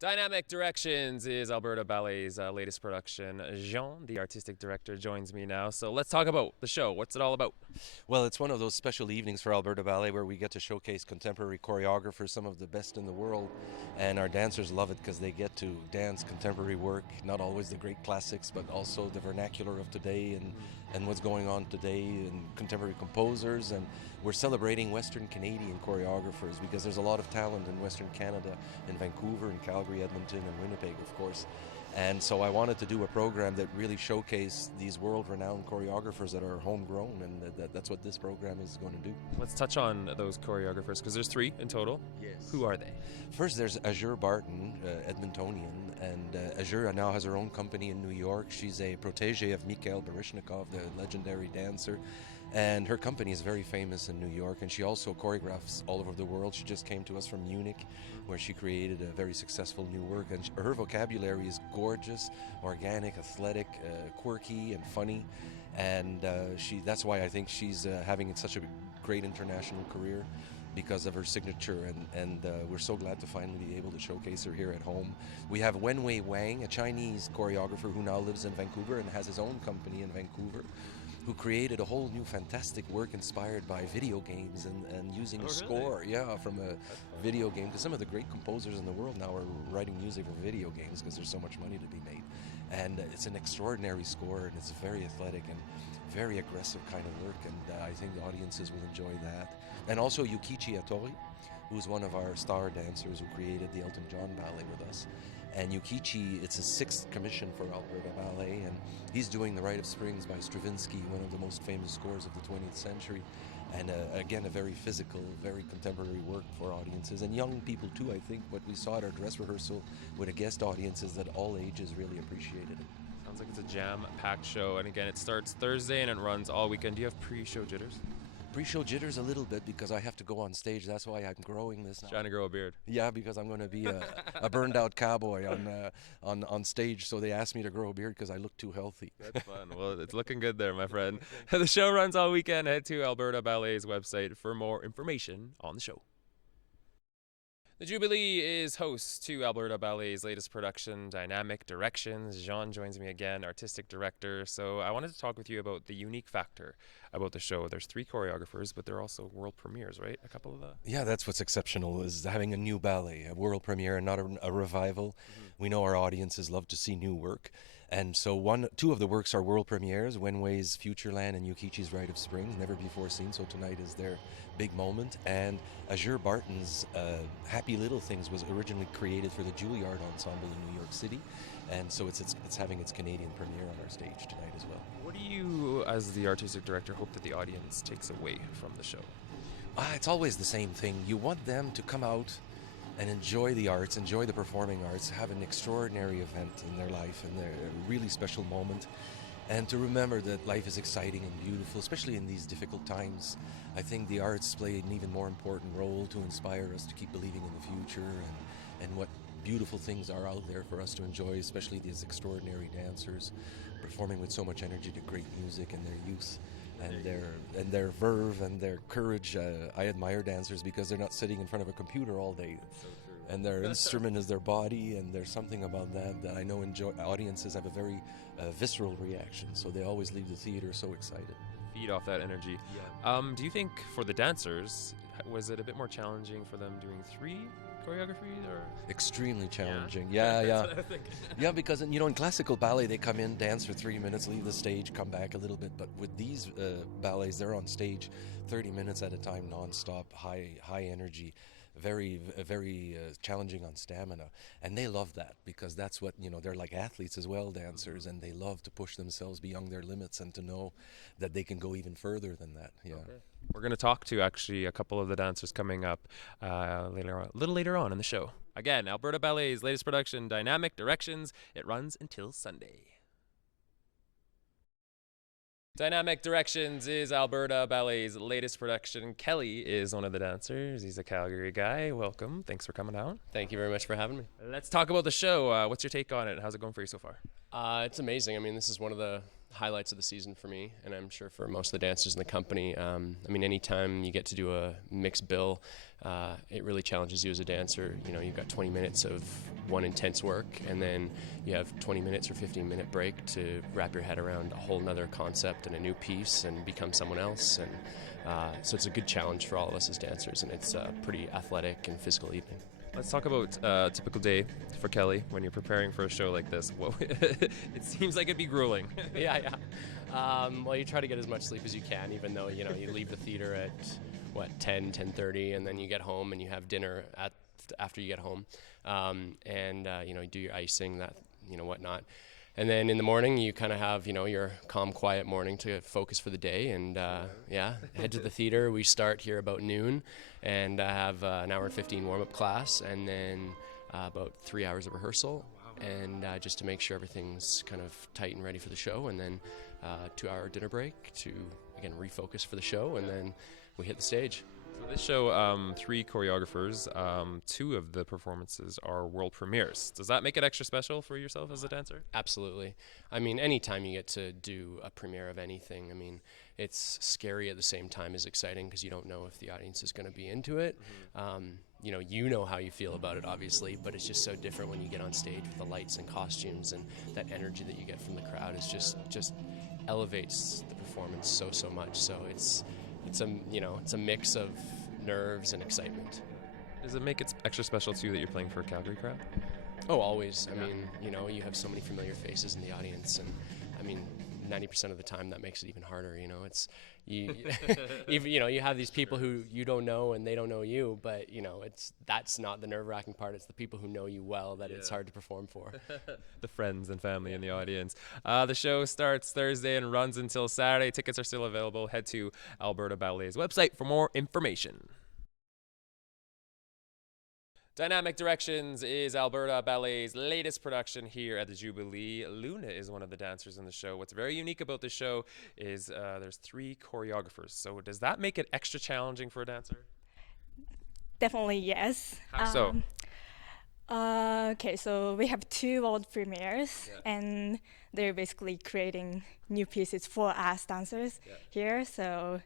Dynamic Directions is Alberta Ballet's latest production. Jean, the artistic director, joins me now. So let's talk about the show. What's it all about? Well, it's one of those special evenings for Alberta Ballet where we get to showcase contemporary choreographers, some of the best in the world, and our dancers love it because they get to dance contemporary work, not always the great classics, but also the vernacular of today and what's going on today, and contemporary composers. And we're celebrating Western Canadian choreographers because there's a lot of talent in Western Canada, in Vancouver, in Calgary, Edmonton, and Winnipeg, of course. And so I wanted to do a program that really showcased these world-renowned choreographers that are homegrown, and that's what this program is going to do. Let's touch on those choreographers because there's 3 in total. Yes. Who are they? First, there's Azure Barton, Edmontonian, and Azure now has her own company in New York. She's a protege of Mikhail Baryshnikov, the legendary dancer, and her company is very famous in New York, and she also choreographs all over the world. She just came to us from Munich, where she created a very successful new work, and her vocabulary is gorgeous, organic, athletic, quirky, and funny, and that's why I think she's having such a great international career, because of her signature, and we're so glad to finally be able to showcase her here at home. We have Wenwei Wang, a Chinese choreographer who now lives in Vancouver and has his own company in Vancouver, who created a whole new fantastic work inspired by video games and using a score, from a video game, because some of the great composers in the world now are writing music for video games because there's so much money to be made. And it's an extraordinary score, and it's very athletic and very aggressive kind of work, and I think the audiences will enjoy that. And also Yukichi Atori, who's one of our star dancers who created the Elton John Ballet with us. And Yukichi, it's his 6th commission for Alberta Ballet, and he's doing The Rite of Springs by Stravinsky, one of the most famous scores of the 20th century. And again, a very physical, very contemporary work for audiences, and young people too, I think. But we saw at our dress rehearsal with a guest audiences that all ages really appreciated it. Sounds like it's a jam-packed show, and again, it starts Thursday and it runs all weekend. Do you have pre-show jitters? Pre-show jitters a little bit because I have to go on stage. That's why I'm growing this now. Trying to grow a beard. Yeah, because I'm going to be a burned-out cowboy on stage. So they asked me to grow a beard because I look too healthy. That's fun. Well, it's looking good there, my friend. The show runs all weekend. Head to Alberta Ballet's website for more information on the show. The Jubilee is host to Alberta Ballet's latest production, Dynamic Directions. Jean joins me again, artistic director. So I wanted to talk with you about the unique factor about the show. There's 3 choreographers, but they're also world premieres, right? A couple of the... Yeah, that's what's exceptional, is having a new ballet, a world premiere, and not a revival. We know our audiences love to see new work. And so 2 of the works are world premieres, Wenwei's Futureland and Yukichi's Rite of Springs, never before seen, so tonight is their big moment. And Azure Barton's Happy Little Things was originally created for the Juilliard Ensemble in New York City, and so it's having its Canadian premiere on our stage tonight as well. What do you, as the artistic director, hope that the audience takes away from the show? It's always the same thing. You want them to come out and enjoy the arts, enjoy the performing arts, have an extraordinary event in their life and a really special moment, and to remember that life is exciting and beautiful, especially in these difficult times. I think the arts play an even more important role to inspire us to keep believing in the future and what beautiful things are out there for us to enjoy, especially these extraordinary dancers performing with so much energy to great music and their youth. And their verve and their courage. I admire dancers because they're not sitting in front of a computer all day. So true. And their instrument is their body, and there's something about that I know audiences have a very visceral reaction, so they always leave the theater so excited. Feed off that energy. Yeah. Do you think for the dancers, was it a bit more challenging for them doing 3 choreographies, or? Extremely challenging. Yeah. Yeah. That's what I think. Yeah, because in classical ballet they come in, dance for 3 minutes, leave the stage, come back a little bit. But with these ballets, they're on stage 30 minutes at a time, non-stop, high energy, very challenging on stamina, and they love that because that's what they're like athletes as well, dancers, and they love to push themselves beyond their limits and to know that they can go even further than that. Yeah. Okay. We're going to talk to actually a couple of the dancers coming up a little later on in the show. Again, Alberta Ballet's latest production, Dynamic Directions. It runs until Sunday. Dynamic Directions is Alberta Ballet's latest production. Kelly is one of the dancers. He's a Calgary guy. Welcome. Thanks for coming out. Thank you very much for having me. Let's talk about the show. What's your take on it? How's it going for you so far? It's amazing. I mean, this is one of the highlights of the season for me, and I'm sure for most of the dancers in the company. I mean, anytime you get to do a mixed bill, it really challenges you as a dancer. You've got 20 minutes of one intense work, and then you have 20 minutes or 15-minute break to wrap your head around a whole nother concept and a new piece and become someone else. And so it's a good challenge for all of us as dancers, and it's a pretty athletic and physical evening. Let's talk about a typical day for Kelly when you're preparing for a show like this. Well, it seems like it'd be grueling. Yeah. Well, you try to get as much sleep as you can, even though, you leave the theater at, 10:30, and then you get home and you have dinner after you get home. You do your icing, whatnot. And then in the morning, you kind of have, your calm, quiet morning to focus for the day. And, head to the theater. We start here about noon and have an hour and 15 warm-up class, and then about 3 hours of rehearsal. And just to make sure everything's kind of tight and ready for the show. And then 2-hour dinner break to, again, refocus for the show. And then we hit the stage. So this show, 3 choreographers, 2 of the performances are world premieres. Does that make it extra special for yourself as a dancer? Absolutely. I mean, anytime you get to do a premiere of anything, it's scary at the same time as exciting because you don't know if the audience is going to be into it. You know how you feel about it, obviously, but it's just so different when you get on stage with the lights and costumes, and that energy that you get from the crowd is just elevates the performance so much. So it's a mix of nerves and excitement. Does it make it extra special too that you're playing for a Calgary crowd? Oh, always. You have so many familiar faces in the audience, and 90% of the time that makes it even harder. It's you have these people who you don't know and they don't know you, but that's not the nerve-wracking part. It's the people who know you well that it's hard to perform for. The friends and family in the audience. The show starts Thursday and runs until Saturday. Tickets are still available. Head to Alberta Ballet's website for more information. Dynamic Directions is Alberta Ballet's latest production here at the Jubilee. Luna is one of the dancers in the show. What's very unique about the show is there's 3 choreographers. So does that make it extra challenging for a dancer? Definitely yes. How so? Okay, so we have 2 world premieres, and they're basically creating new pieces for us dancers here. So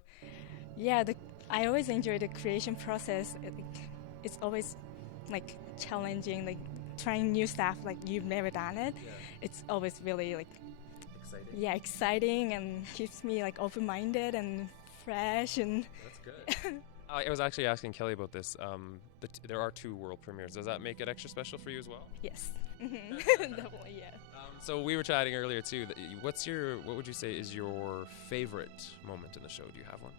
I always enjoy the creation process. It's always challenging, trying new stuff you've never done it. It's always really Exciting? Exciting, and keeps me open-minded and fresh. And that's good. I was actually asking Kelly about this. There are 2 world premieres. Does that make it extra special for you as well? Yes. Definitely, yes. So we were chatting earlier too. What would you say is your favorite moment in the show? Do you have one?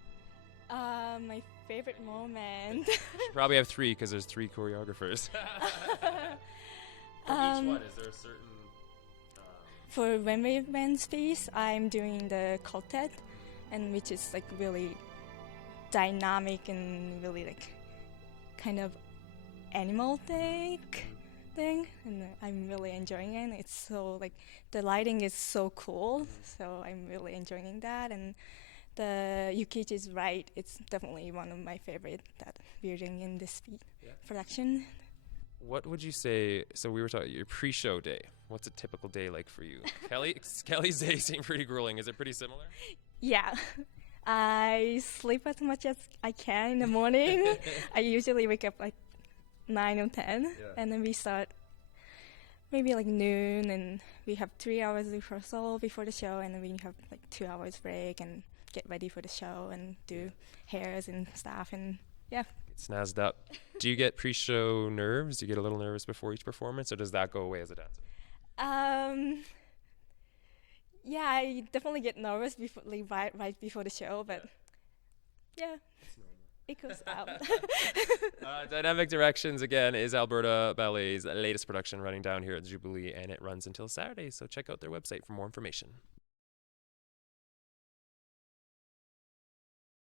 My favorite moment. You probably have 3 because there's 3 choreographers. For each one, is there a certain? For women's piece, I'm doing the quartet, and which is really dynamic and really kind of animal thing, and I'm really enjoying it. It's so the lighting is so cool, so I'm really enjoying that. And the Yukich is right. It's definitely one of my favorite that we're doing in this production. What would you say? So we were talking your pre-show day. What's a typical day like for you? Kelly's day seemed pretty grueling. Is it pretty similar? Yeah. I sleep as much as I can in the morning. I usually wake up 9 or 10, and then we start maybe noon, and we have 3 hours rehearsal before the show, and then we have 2 hours break and get ready for the show and do hairs and stuff, and Get snazzed up. Do you get pre-show nerves? Do you get a little nervous before each performance, or does that go away as a dancer? I definitely get nervous before right before the show, but it goes out. Dynamic Directions, again, is Alberta Ballet's latest production running down here at the Jubilee, and it runs until Saturday, so check out their website for more information.